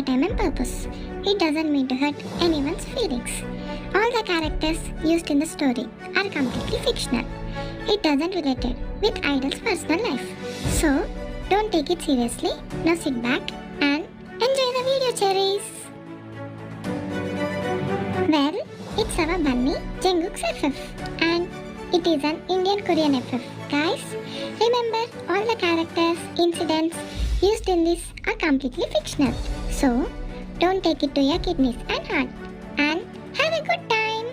entertainment purpose. It doesn't mean to hurt anyone's feelings. All the characters used in the story are completely fictional. It doesn't relate with Idol's personal life. So, don't take it seriously. Now sit back and enjoy the video, cherries. Well, it's our bunny, Jungkook's FF, and it is an Indian Korean FF. Guys, remember all the characters, incidents used in this are completely fictional. So, don't take it to your kidneys and heart. And have a good time.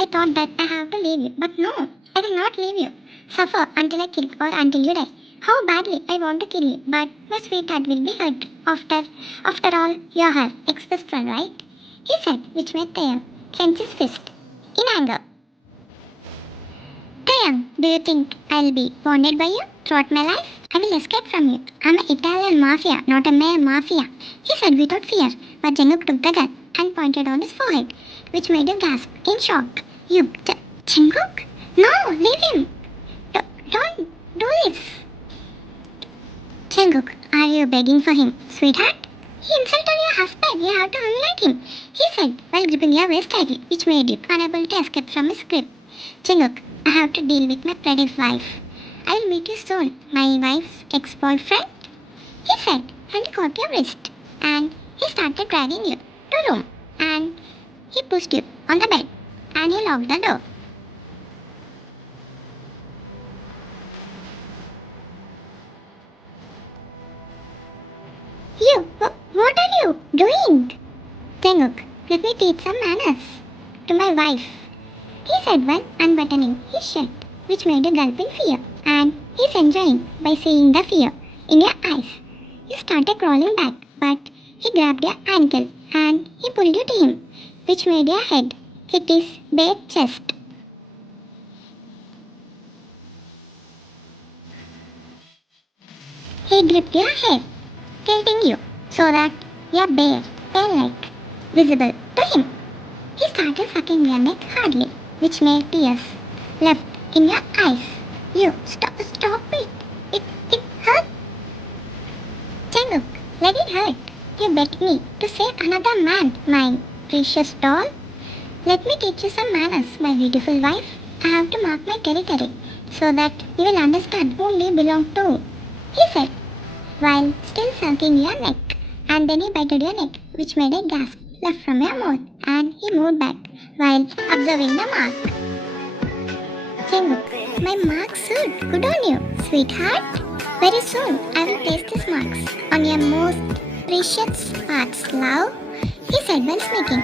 I thought that I have to leave you, but no, I will not leave you. Suffer until I kill or until you die. How badly I want to kill you, but my sweetheart will be hurt. After all, you're her ex-best friend, right? He said, which made Taeyang clench his fist in anger. Taeyang, do you think I'll be bonded by you throughout my life? I will escape from you. I'm an Italian mafia, not a mere mafia. He said without fear, but Jungkook took the gun and pointed on his forehead, which made him gasp in shock. Jungkook? No, leave him! Don't do this! Jungkook, are you begging for him, sweetheart? He insulted your husband, you have to humiliate him, he said while gripping your waist tightly, which made you unable to escape from his grip. Jungkook, I have to deal with my pregnant wife. I will meet you soon, my wife's ex-boyfriend, he said, and he caught your wrist, and he started dragging you to room, and he pushed you on the bed, and he locked the door. What are you doing? Jungkook, let me teach some manners to my wife, he said while unbuttoning his shirt, which made you gulp in fear, and he's enjoying by seeing the fear in your eyes. You started crawling back, but he grabbed your ankle and he pulled you to him, which made your head hit his bare chest. He gripped your hair, tilting you so that your bare tail-like visible to him. He started sucking your neck hardly, which made tears leapt in your eyes. You stop it. It hurt. Chenguk, let it hurt. You begged me to save another man, my precious doll. Let me teach you some manners, my beautiful wife. I have to mark my territory so that you will understand whom we belong to, he said, while still sucking your neck. And then he bited your neck, which made a gasp left from your mouth, and he moved back while observing the mark. Chenguk, my marks suit good on you, sweetheart. Very soon I will place these marks on your most precious parts, love, he said while speaking,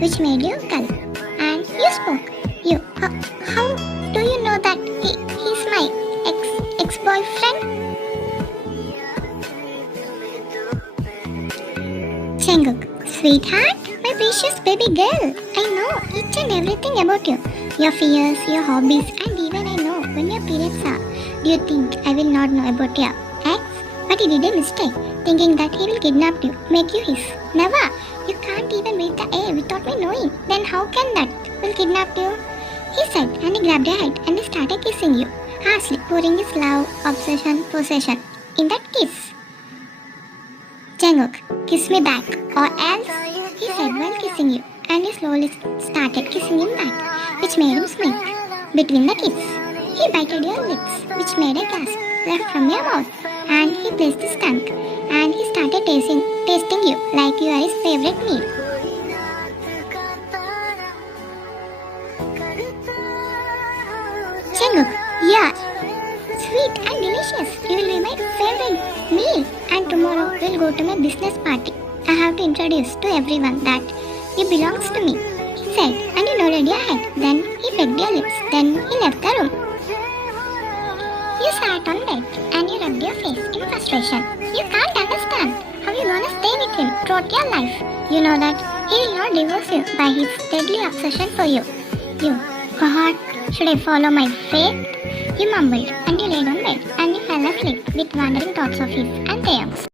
which made you gulp. And you spoke. You, how do you know that he's my ex-boyfriend? Chenguk, sweetheart, my precious baby girl, I know each and everything about you. Your fears, your hobbies, and even I know when your periods are. Do you think I will not know about your ex? But he did a mistake, thinking that he will kidnap you, make you his. Never! You can't even breathe the air without me knowing. Then how can that will kidnap you? He said, and he grabbed your head and he started kissing you, harshly pouring his love, obsession, possession in that kiss. Chenguk, kiss me back, or else, he said while kissing you, and he slowly started kissing him back, which made him smile between the kiss. He bited your lips, which made a gasp left from your mouth, and he placed his tongue, and he started tasting you like you are his favorite meal. Chenguk, yeah, sweet and delicious. You will be my favorite meal. And tomorrow we'll go to my business party. I have to introduce to everyone that you belongs to me, he said, and he nodded your head. Then he pecked your lips. Then he left the room. You sat on bed and you rubbed your face in frustration. You can't understand how you wanna stay with him throughout your life. You know that he will not divorce you by his deadly obsession for you. You, God, should I follow my fate? You mumbled and you laid on bed and you fell asleep with wandering thoughts of his and theirs.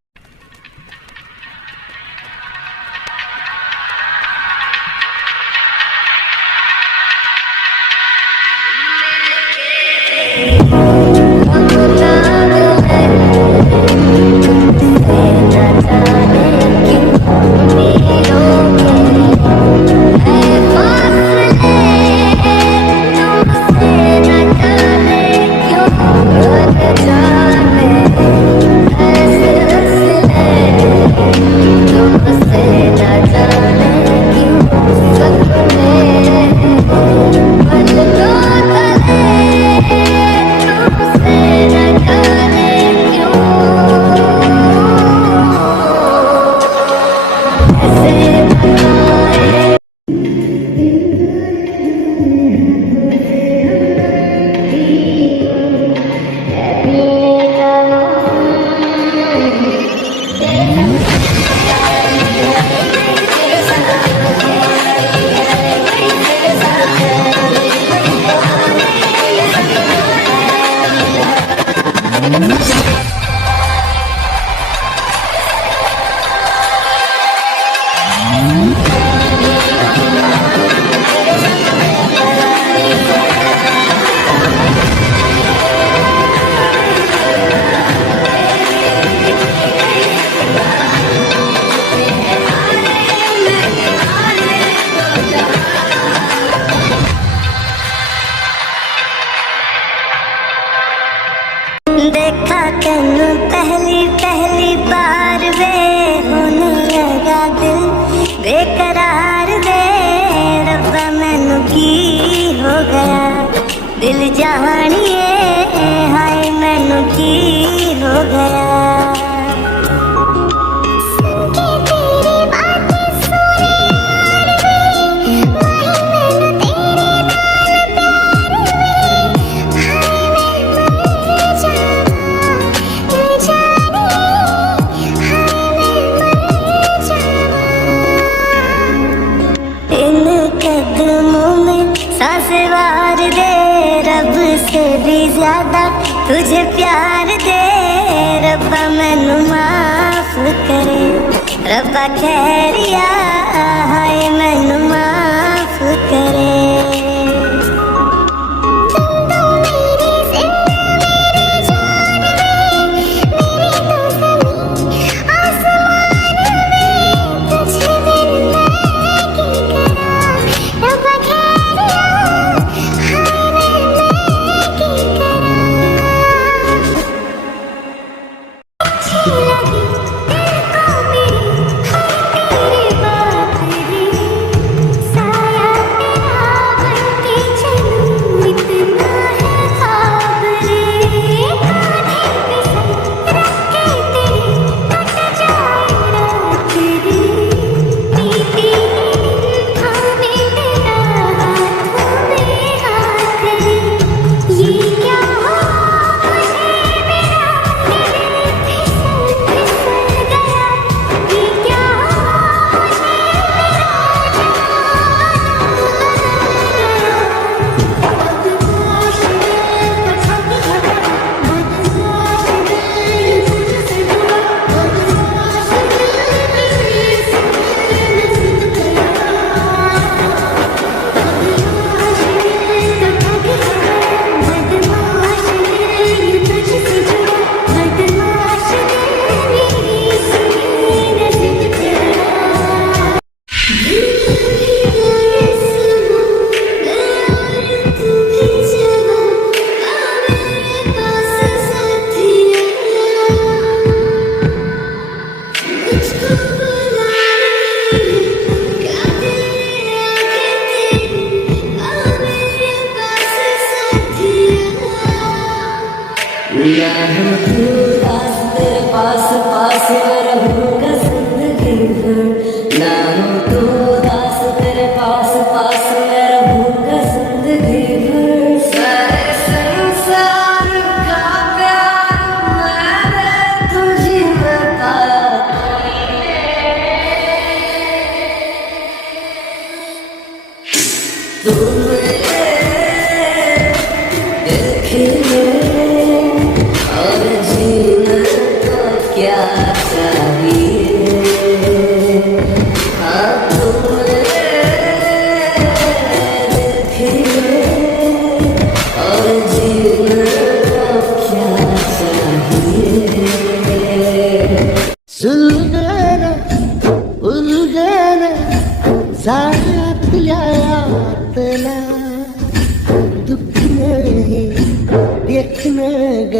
देखा तेनू पहली बार वे होने लगा दिल बेकरार वे रब्बा मैनू की हो गया दिल जानिए हाय मैनू की हो गया सांसेवार दे रब से भी ज्यादा तुझे प्यार दे रब रब्बा मैनू माफ करे, रब्बा खैरिया हाय मैनू माफ करे। पास पास रहूंगा जिंदगी भर, ना हो तो दास तेरे पास पास मैं रहूंगा जिंदगी भर। सारे संसार का प्यार मैंने तुझे में पाया, तू मेरे देखे और जीना क्या चाहिए, हाँ तुम्हें देखे और जीना क्या चाहिए। सुलगना उलगना साथ यातना दुख नहीं देखना ग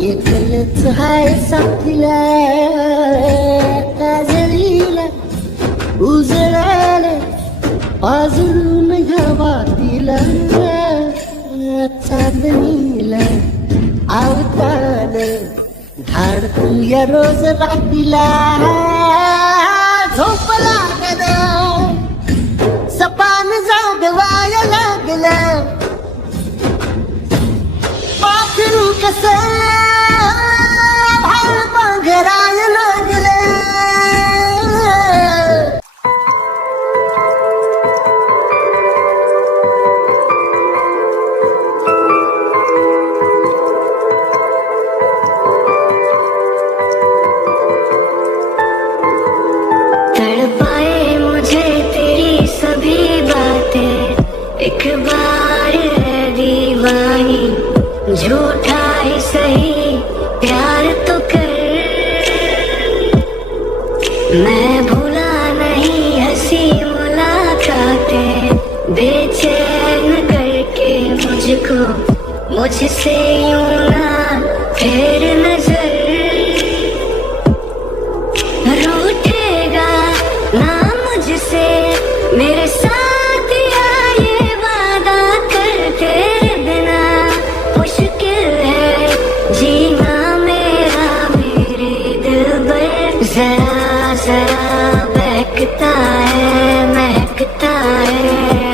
ये गलत है साथिला काजलीला उजळाला अजून गावातीला चांदणीला आवतान धाड तुया रोज रात्रीला झोप लागलं सपान जागवाया लागलं पाखरू कसं भाळ पांघराय लागलं। तड़पाए मुझे तेरी सभी बातें, एक बार है दीवानी, झूठा ही सही प्यार तो कर। मैं भूला नहीं हंसी मुलाकातें, बेचैन करके मुझको मुझसे यूं ना फेर नजर। रूठेगा ना मुझसे मेरे साथ या ये वादा कर, तेरे बिना मुश्किल है जीना मेरा मेरे दिल पर। जरा जरा बहकता है महकता है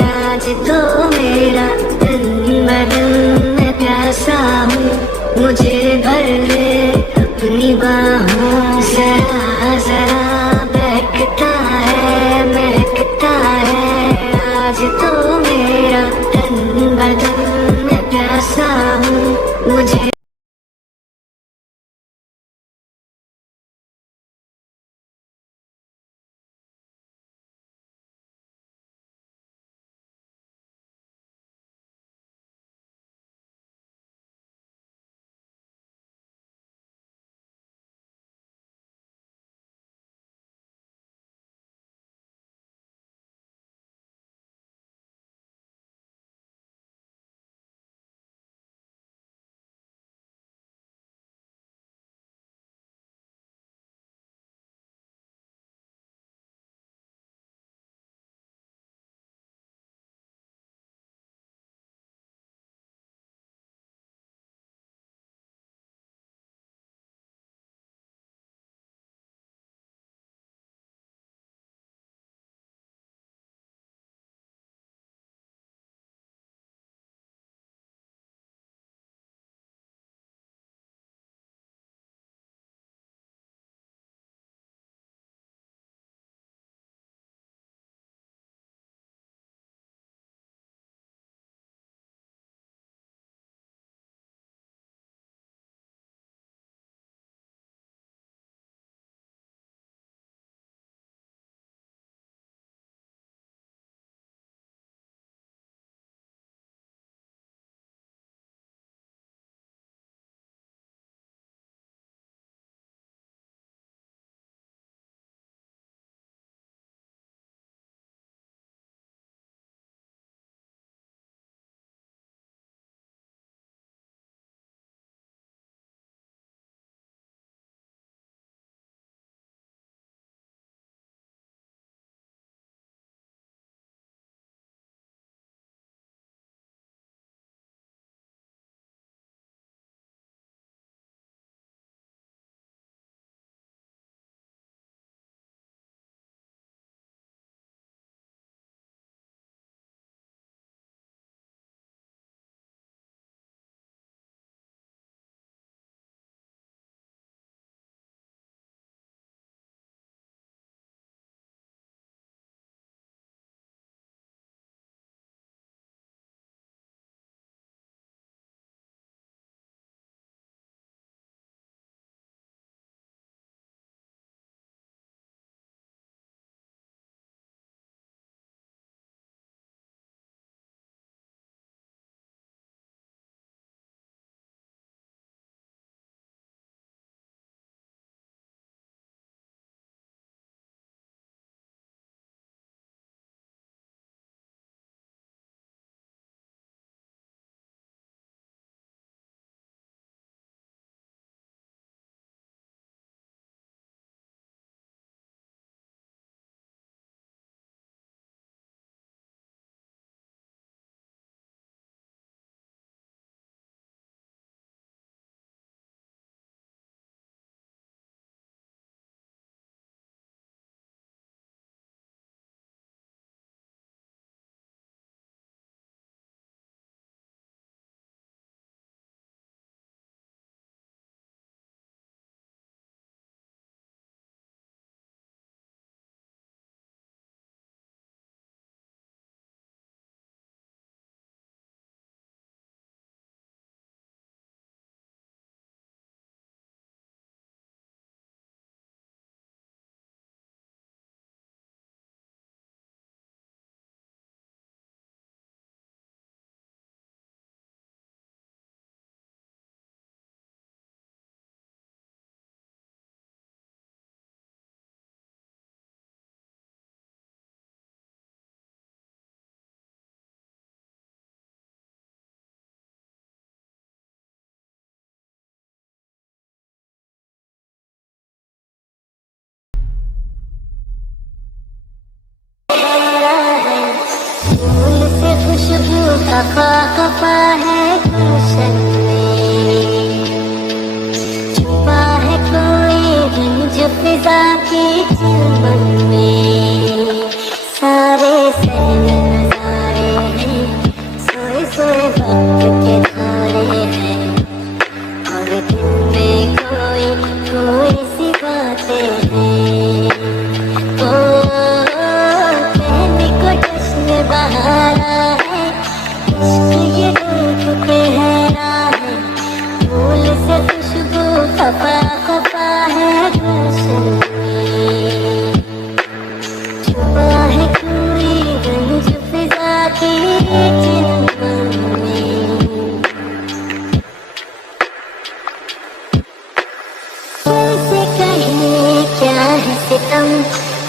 आज तो मेरा दिल, मैं दिल में प्यासा हूँ, मुझे भर ले अपनी बाहों। जरा जरा बहकता है महकता है आज तो मेरा दिल, मैं दिल में प्यासा हूँ, मुझे खफा खफा है गुलशन में, छुपा है कोई रंज फिजा के चमन में। सारे सहने नजारे हैं, सोए सोए वक्त के धारे हैं, और दिल में कोई कोई सी बातें हैं। ओ कहने को जश्न बहारा है, इश्क ये देख के हैरा है, फूल से खुशबू खफा खफा है गुलशन में। छुपा है कोई रंज फिजा के चमन में। कैसे कहें क्या है सितम,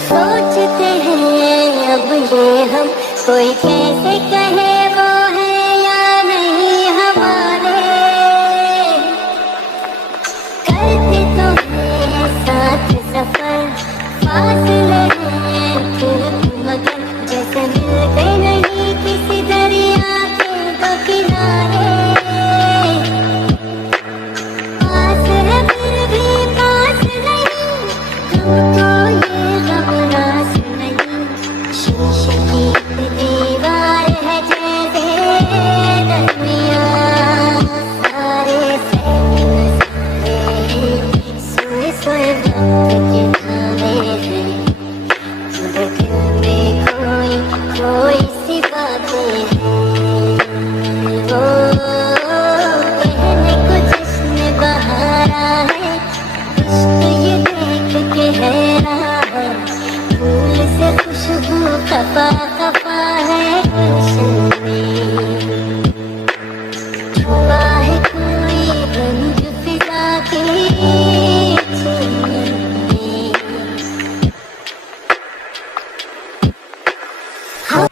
सोचते हैं अब ये हम, कोई कैसे कहे वो है या नहीं हमारे। करते तो हैं साथ सफर, फासले हैं फिर भी मगर, जैसे मिलते नहीं किसी दरिया के दो किनारे। पास है फिर भी पास नहीं, हमको ये गम रास नहीं। शीशे की दीवार है जैसे दरमियाँ, सारे सहने नजारे हैं, सोए सोए वक्त के धारे हैं, और दिल में कोई कोई सी बातें हैं। वो कहने को जश्न बहारा है, इश्क ये देख के हैरा है, फूल से खुशबू खफा खफा है गुलशन में। छुपा है कोई रंज फिजा के चमन में। हाँ।